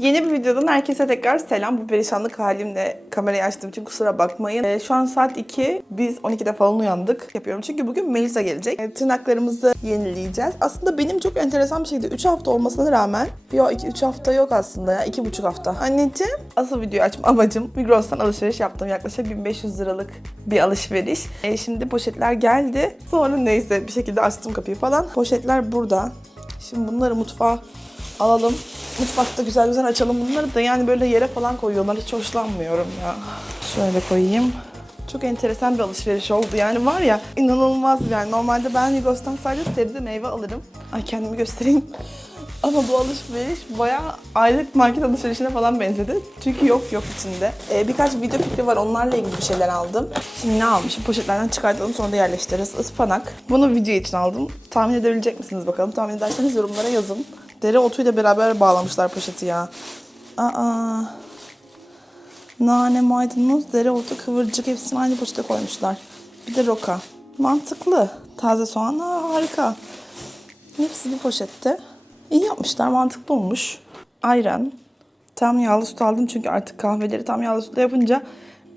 Yeni bir videodan herkese tekrar selam. Bu perişanlık halimle kamerayı açtığım için kusura bakmayın. Ee, şu an saat 2. Biz 12'de falan uyandık. Yapıyorum çünkü bugün Melisa gelecek. Ee, tırnaklarımızı yenileyeceğiz. Aslında benim çok enteresan bir şekilde 3 hafta olmasına rağmen Yok 3 hafta yok aslında ya. 2,5 hafta. Anneciğim asıl videoyu açma amacım Migros'tan alışveriş yaptım. Yaklaşık 1500 liralık bir alışveriş. Ee, şimdi poşetler geldi. Sonra neyse bir şekilde açtım kapıyı falan. Poşetler burada. Şimdi bunları mutfağa alalım. Mutfakta güzel güzel açalım bunları da yani böyle yere falan koyuyorlar. Hiç hoşlanmıyorum ya. Şöyle koyayım. Çok enteresan bir alışveriş oldu. Yani var ya inanılmaz yani. Normalde ben Migros'tan sadece sebze meyve alırım. Ay kendimi göstereyim. Ama bu alışveriş bayağı aylık market alışverişine falan benzedi. Çünkü yok yok içinde. Ee, birkaç video fikri var. Onlarla ilgili bir şeyler aldım. Şimdi ne almışım? Poşetlerden çıkartalım sonra da yerleştiririz. Ispanak. Bunu video için aldım. Tahmin edebilecek misiniz bakalım? Tahmin ederseniz yorumlara yazın. Dereotuyla beraber bağlamışlar poşeti ya. Aa. Nane, maydanoz, dereotu, kıvırcık hepsini aynı poşete koymuşlar. Bir de roka. Mantıklı. Taze soğan aa, harika. Hepsi bir poşette. İyi yapmışlar, mantıklı olmuş. Ayran. Tam yağlı süt aldım çünkü artık kahveleri tam yağlı sütle yapınca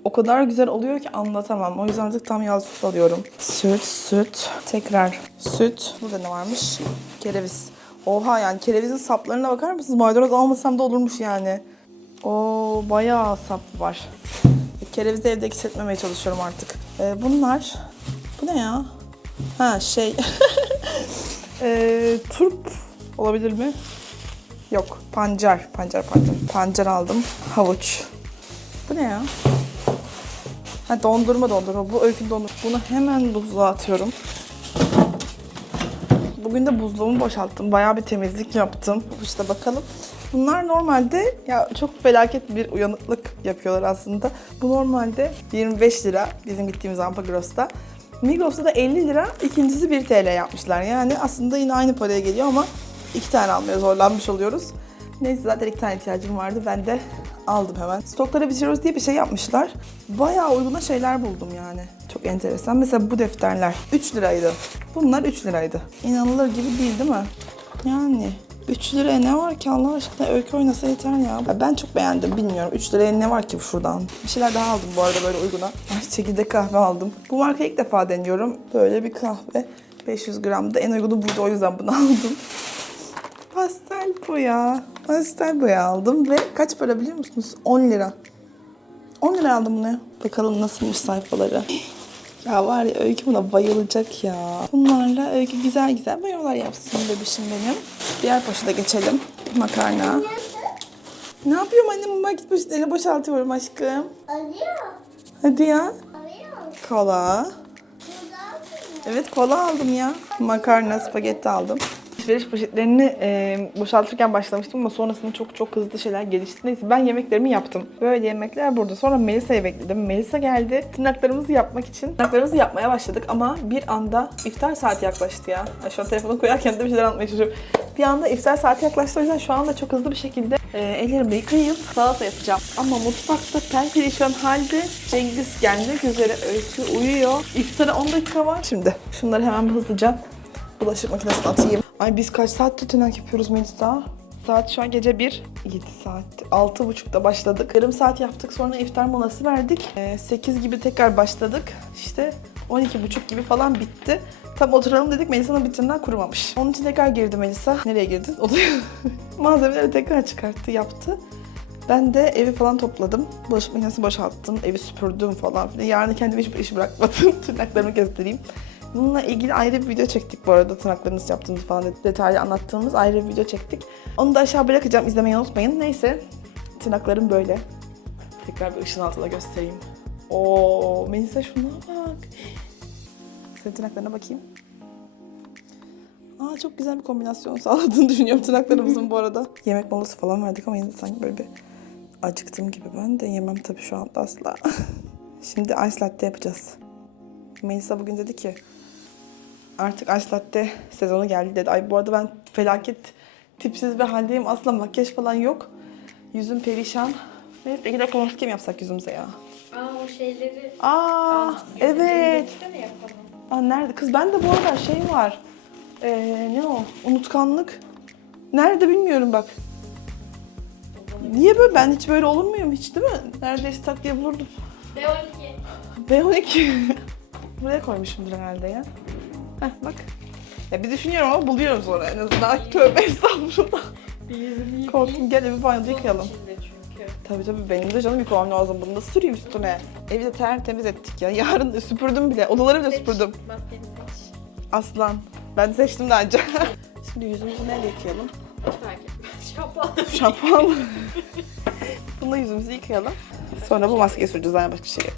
o kadar güzel oluyor ki anlatamam. O yüzden artık tam yağlı süt alıyorum. Süt, süt, tekrar süt. Burada ne varmış? Kereviz. Oha yani kerevizin saplarına bakar mısınız? Maydanoz almasam da olurmuş yani. Oo bayağı sap var. Kerevizi evde hissetmemeye çalışıyorum artık. Ee, bunlar... Bu ne ya? Ha şey... ee, turp olabilir mi? Yok. Pancar. Pancar pancar. Pancar aldım. Havuç. Bu ne ya? Ha dondurma dondurma. Bu öykü dondurma. Bunu hemen buzluğa atıyorum. Bugün de buzluğumu boşalttım. Bayağı bir temizlik yaptım. İşte bakalım. Bunlar normalde ya çok felaket bir uyanıklık yapıyorlar aslında. Bu normalde 25 lira bizim gittiğimiz Ampagros'ta. Migros'ta da 50 lira, ikincisi 1 TL yapmışlar. Yani aslında yine aynı paraya geliyor ama iki tane almaya zorlanmış oluyoruz. Neyse zaten iki tane ihtiyacım vardı. Ben de aldım hemen. Stokları bitiriyoruz diye bir şey yapmışlar. Bayağı uyguna şeyler buldum yani. Çok enteresan. Mesela bu defterler 3 liraydı. Bunlar 3 liraydı. İnanılır gibi değil değil mi? Yani 3 liraya ne var ki Allah aşkına öykü oynasa yeter ya. ya. Ben çok beğendim bilmiyorum. 3 liraya ne var ki şuradan. Bir şeyler daha aldım bu arada böyle uyguna. Ay çekirdek kahve aldım. Bu markayı ilk defa deniyorum. Böyle bir kahve. 500 gramda en uygunu buydu o yüzden bunu aldım. Pastel boya. Pastel boya aldım ve kaç para biliyor musunuz? 10 lira. 10 lira aldım bunu. Bakalım nasılmış sayfaları. Ya var ya Öykü buna bayılacak ya. Bunlarla Öykü güzel güzel boyalar yapsın bebişim benim. Diğer poşete geçelim. Makarna. Ne yapıyorum annem? Market poşetlerini boşaltıyorum aşkım. Alıyor. Hadi ya. Alıyor. Kola. Evet kola aldım ya. Makarna, spagetti aldım. Alışveriş poşetlerini e, boşaltırken başlamıştım ama sonrasında çok çok hızlı şeyler gelişti. Neyse ben yemeklerimi yaptım. Böyle yemekler burada. Sonra Melisa'yı bekledim. Melisa geldi. Tırnaklarımızı yapmak için. Tırnaklarımızı yapmaya başladık ama bir anda iftar saati yaklaştı ya. Ay, Şu an telefonu koyarken de bir şeyler anlatmaya çalışıyorum. Bir anda iftar saati yaklaştı. O yüzden şu anda çok hızlı bir şekilde e, ellerimi yıkayıp salata yapacağım. Ama mutfakta perperişan halde Cengiz gelmek üzere öykü uyuyor. İftara 10 dakika var. Şimdi şunları hemen hızlıca bulaşık makinesine atayım. Ay biz kaç saatte tırnak yapıyoruz Melisa? Saat şu an gece 1. 7 saat. 6.30'da başladık. Yarım saat yaptık sonra iftar molası verdik. Ee, 8 gibi tekrar başladık. İşte 12.30 gibi falan bitti. Tam oturalım dedik Melisa'nın tırnağı kurumamış. Onun için tekrar girdi Melisa. Nereye girdin? Odaya. Malzemeleri tekrar çıkarttı, yaptı. Ben de evi falan topladım. Bulaşık makinesini boşalttım. Evi süpürdüm falan filan. Yarın kendime hiçbir iş bırakmadım. Tırnaklarımı göstereyim. Bununla ilgili ayrı bir video çektik bu arada. Tırnakları nasıl yaptığımızı falan detaylı anlattığımız ayrı bir video çektik. Onu da aşağı bırakacağım. izlemeyi unutmayın. Neyse. Tırnaklarım böyle. Tekrar bir ışın altında göstereyim. Oo, Melisa şuna bak. Senin tırnaklarına bakayım. Aa çok güzel bir kombinasyon sağladığını düşünüyorum tırnaklarımızın bu arada. Yemek molası falan verdik ama yine sanki böyle bir acıktım gibi. Ben de yemem tabii şu anda asla. Şimdi ice latte yapacağız. Melisa bugün dedi ki artık ice latte sezonu geldi dedi. Ay bu arada ben felaket tipsiz bir haldeyim. Asla makyaj falan yok. Yüzüm perişan. Neyse iki dakika maske mi yapsak yüzümüze ya? Aa o şeyleri... Aa evet. Mi yapalım? Aa nerede? Kız ben de bu arada şey var. Ee, ne o? Unutkanlık. Nerede bilmiyorum bak. Niye böyle? Ben hiç böyle olur muyum hiç değil mi? Neredeyse tak diye bulurdum. B12. B12. Buraya koymuşumdur herhalde ya. Heh bak. Ya bir düşünüyorum ama buluyorum sonra en azından. Ay, Tövbe estağfurullah. Bir yüzünü Korktum gel evi banyoda yıkayalım. içinde çünkü. Tabii tabii benim de canım yıkamam lazım. Bunu da süreyim üstüne. Evi de tertemiz ettik ya. Yarın süpürdüm bile. Odaları bile süpürdüm. Maskeni seç. Aslan. Ben seçtim daha önce. Şimdi yüzümüzü neyle yıkayalım? Hiç fark etmez. Şampuan. Şampuan. Bununla yüzümüzü yıkayalım. Sonra bu maskeyi süreceğiz. Yani başka bir şey yok.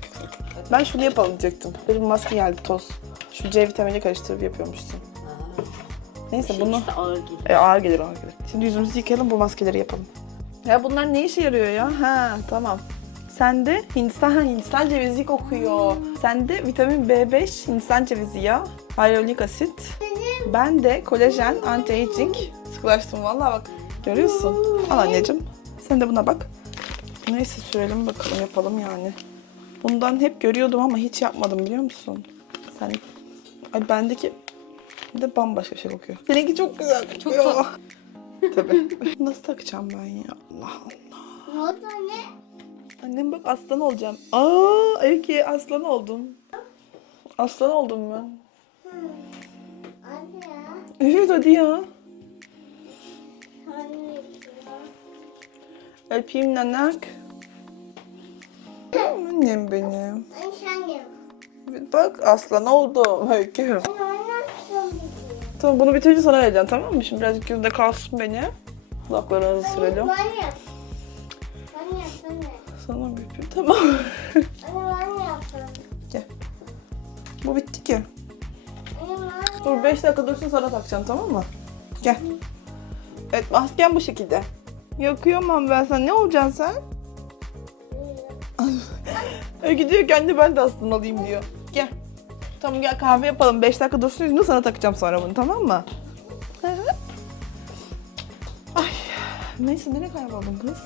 Ben şunu yapalım diyecektim. Bir maske geldi toz. Şu C vitamini karıştırıp yapıyormuşsun. Neyse bunu... ağır gelir. E, ağır gelir ağır gelir. Şimdi yüzümüzü yıkayalım bu maskeleri yapalım. Ya bunlar ne işe yarıyor ya? Ha tamam. Sende Hindistan, ha, Hindistan cevizi kokuyor. Sende vitamin B5, Hindistan cevizi yağı, hyaluronik asit. Ben de kolajen, anti-aging. Sıkılaştım vallahi bak. Görüyorsun. Al anneciğim. Sen de buna bak. Neyse sürelim bakalım yapalım yani. Bundan hep görüyordum ama hiç yapmadım biliyor musun? Sen... Ay bendeki de bambaşka bir şey kokuyor. Seninki çok güzel kokuyor. Tabii. Nasıl takacağım ben ya? Allah Allah. Ne oldu anne? Annem bak aslan olacağım. Aa Öykü aslan oldum. Aslan oldum ben. Anne ya. Evet hadi ya. Anne Öpeyim nanak. Annem benim. Yap. Bak aslan oldum Öykü. Tamam bunu bitirince sana vereceğim tamam mı? Şimdi birazcık yüzde kalsın beni. Kulaklarını sürelim. Ben yap. Ben yap. Sana bir öpeyim tamam. Ben yaptım. Gel. Bu bitti ki. Dur 5 dakika dursun sana takacağım tamam mı? Gel. Evet masken bu şekilde. Yakıyorum ben sen. Ne olacaksın sen? E gidiyor kendi ben de aslında alayım diyor. Gel. Tamam gel kahve yapalım. 5 dakika dursun yüzünü sana takacağım sonra bunu tamam mı? Ay. Neyse nereye kayboldun kız?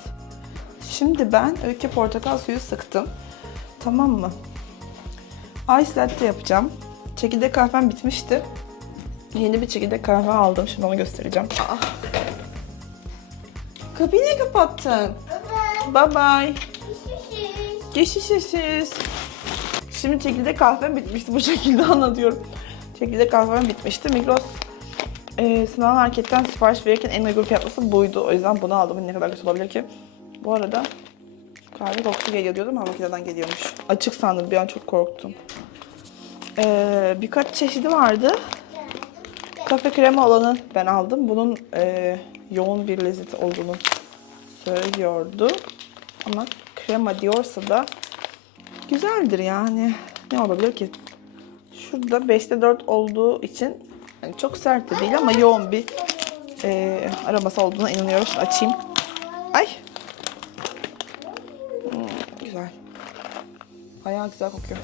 Şimdi ben öykü portakal suyu sıktım. Tamam mı? Ice latte yapacağım. Çekirdek kahvem bitmişti. Yeni bir çekirdek kahve aldım. Şimdi onu göstereceğim. Aa. Kapıyı niye kapattın? Bye bye. Şişiş. Geçişesiz. Şimdi çekirdek kahvem bitmişti. Bu şekilde anlatıyorum. Çekirdek kahvem bitmişti. Migros e, sınav marketten sipariş verirken en uygun fiyatlısı buydu. O yüzden bunu aldım. Ne kadar kötü olabilir ki? Bu arada kahve kokusu geliyor diyordum ama makineden geliyormuş. Açık sandım. Bir an çok korktum. E, birkaç çeşidi vardı. Kafe krema olanı ben aldım. Bunun e, yoğun bir lezzeti olduğunu söylüyordu. Ama krema diyorsa da güzeldir yani. Ne olabilir ki? Şurada 5'te 4 olduğu için yani çok sert de değil ama yoğun bir e, aroması olduğuna inanıyorum. Şimdi açayım. Ay. Hmm, güzel. Bayağı güzel kokuyor.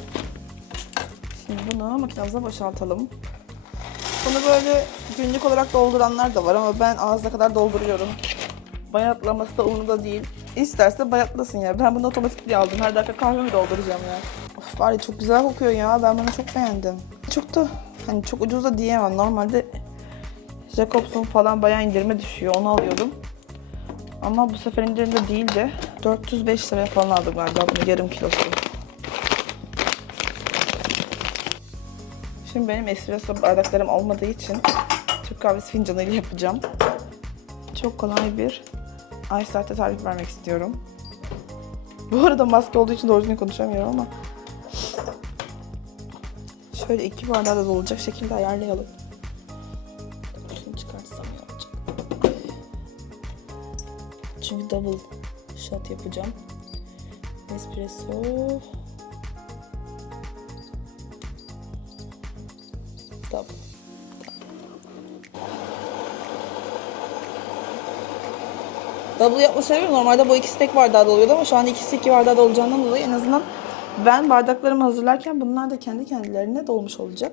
Şimdi bunu makinemize boşaltalım. Bunu böyle günlük olarak dolduranlar da var ama ben ağzına kadar dolduruyorum. Bayatlaması da umurumda değil. İsterse bayatlasın ya. Ben bunu otomatik diye aldım. Her dakika kahvemi dolduracağım ya. Of var ya çok güzel kokuyor ya. Ben bunu çok beğendim. Çok da hani çok ucuz da diyemem. Normalde Jacobs'un falan bayağı indirime düşüyor. Onu alıyordum. Ama bu sefer indirimde değildi. 405 liraya falan aldım galiba bunu yarım kilosu. Şimdi benim espresso bardaklarım olmadığı için Türk kahvesi fincanıyla yapacağım. Çok kolay bir ice latte tarif vermek istiyorum. Bu arada maske olduğu için doğru düzgün konuşamıyorum ama şöyle iki bardağı da dolacak şekilde ayarlayalım. Şunu çıkartsam iyi olacak. Çünkü double shot yapacağım. Espresso. Double yapma sebebi normalde bu ikisi tek bardağı oluyordu ama şu an ikisi iki bardağı olacağından dolayı en azından ben bardaklarımı hazırlarken bunlar da kendi kendilerine dolmuş olacak.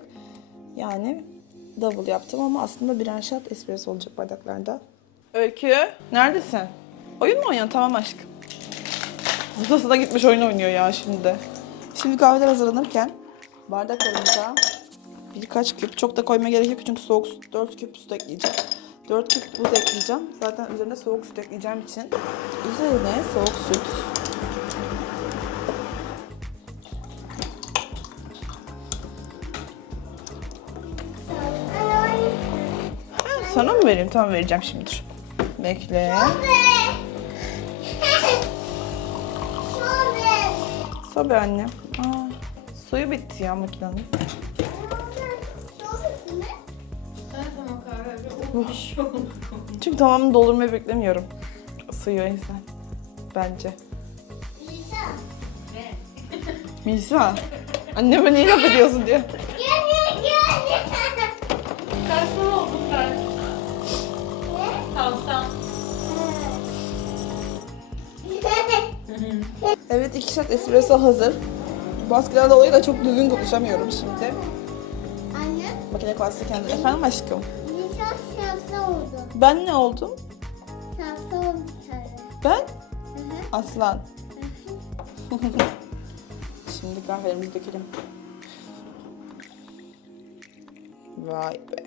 Yani double yaptım ama aslında birer shot espresso olacak bardaklarda. Öykü, neredesin? Oyun mu oynuyorsun? Tamam aşkım. Odasına gitmiş oyun oynuyor ya şimdi. Şimdi kahveler hazırlanırken bardaklarımıza birkaç küp, çok da koyma gerek yok çünkü soğuk su, 4 küp da ekleyeceğim. 4 küp buz ekleyeceğim. Zaten üzerine soğuk süt ekleyeceğim için. Üzerine soğuk süt. Sana mı vereyim? Tamam vereceğim şimdi dur. Bekle. Sobe anne. Aa, suyu bitti ya makinenin. Oldu. Çünkü tamamını doldurmayı beklemiyorum. Isıyor insan. Bence. Misa. Anneme niye laf ediyorsun diyor. Kalsam oldum ben. Kalsam. Evet iki shot espresso hazır. Baskıdan dolayı da çok düzgün konuşamıyorum şimdi. Anne, Makine kalsın kendine. Efendim aşkım. Şapsa oldu. Ben ne oldum? Şapsa oldu sana. Ben? Hı hı. Aslan. Şimdi kahvelerimizi dökelim. Vay be.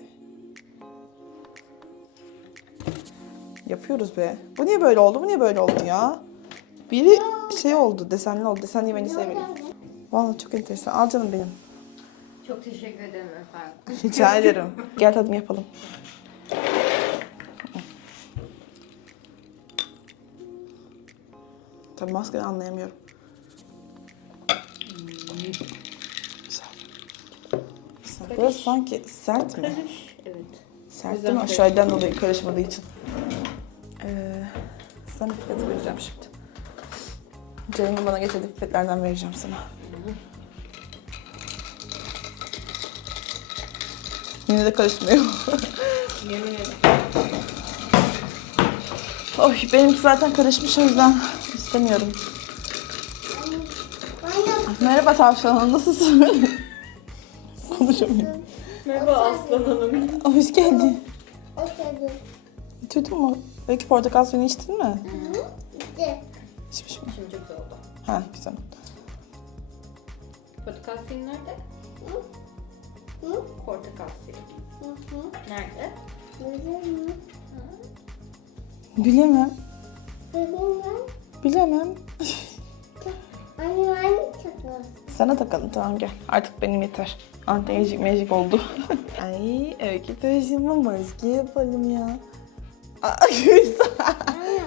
Yapıyoruz be. Bu niye böyle oldu? Bu niye böyle oldu ya? Biri şey oldu, desenli oldu. Desenli beni sevmedim. Vallahi çok enteresan. Al canım benim. Çok teşekkür ederim efendim. Rica ederim. Gel tadım yapalım. Tabii maskeni anlayamıyorum. Güzel. Güzel. Biraz sanki sert mi? Evet. Sert değil mi? karıştı. Aşağıdan dolayı karışmadığı için. Ee, sana pipeti vereceğim şimdi. Ceren'in bana getirdiği pipetlerden vereceğim sana. Yine de karışmıyor. Yemin ederim. Oy benimki zaten karışmış o yüzden istemiyorum. Anne, Merhaba tavşanım nasılsın? Konuşamıyorum. Merhaba Aslan Hanım. Hoş geldin. İçiyordun mu? Belki portakal suyunu içtin mi? Hı hı. Gitti. İçmiş mi? Şimdi çok güzel oldu. Ha güzel. Portakal suyu nerede? Hı? Hı? Portakal suyu. Hı hı. Nerede? Mü? Bilemem. Bilemem. Anne, anne takıyor. Sana takalım tamam gel. Artık benim yeter. Anti magic oldu. Ay öykü taşıma maske yapalım ya. Aa. Anne,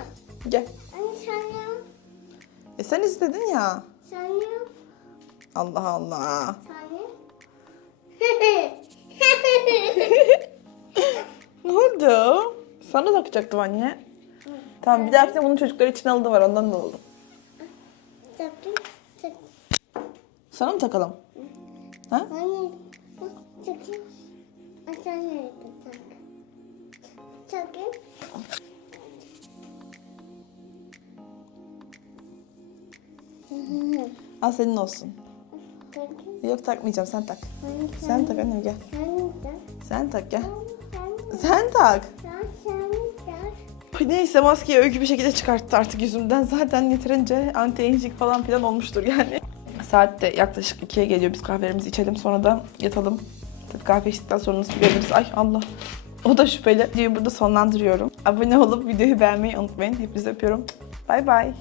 gel. anne sen yap. E sen istedin ya. Sen yap. Allah Allah. Sen yap. Ne oldu? Sana takacaktım anne. Tamam bir dahakine bunun çocuklar için aldı var ondan da tak. Sana mı takalım? Ha? Sen nerede tak? Al senin olsun. Yok takmayacağım sen tak. Sen tak annem gel. Sen tak. Sen tak gel. Sen, tak. sen tak. Neyse maskeyi öykü bir şekilde çıkarttı artık yüzümden. Zaten yeterince anti falan filan olmuştur yani. Saat de yaklaşık 2'ye geliyor. Biz kahvelerimizi içelim sonra da yatalım. Tabii kahve içtikten sonra nasıl görürüz? Ay Allah. O da şüpheli. Videoyu burada sonlandırıyorum. Abone olup videoyu beğenmeyi unutmayın. Hepinizi öpüyorum. Bay bay.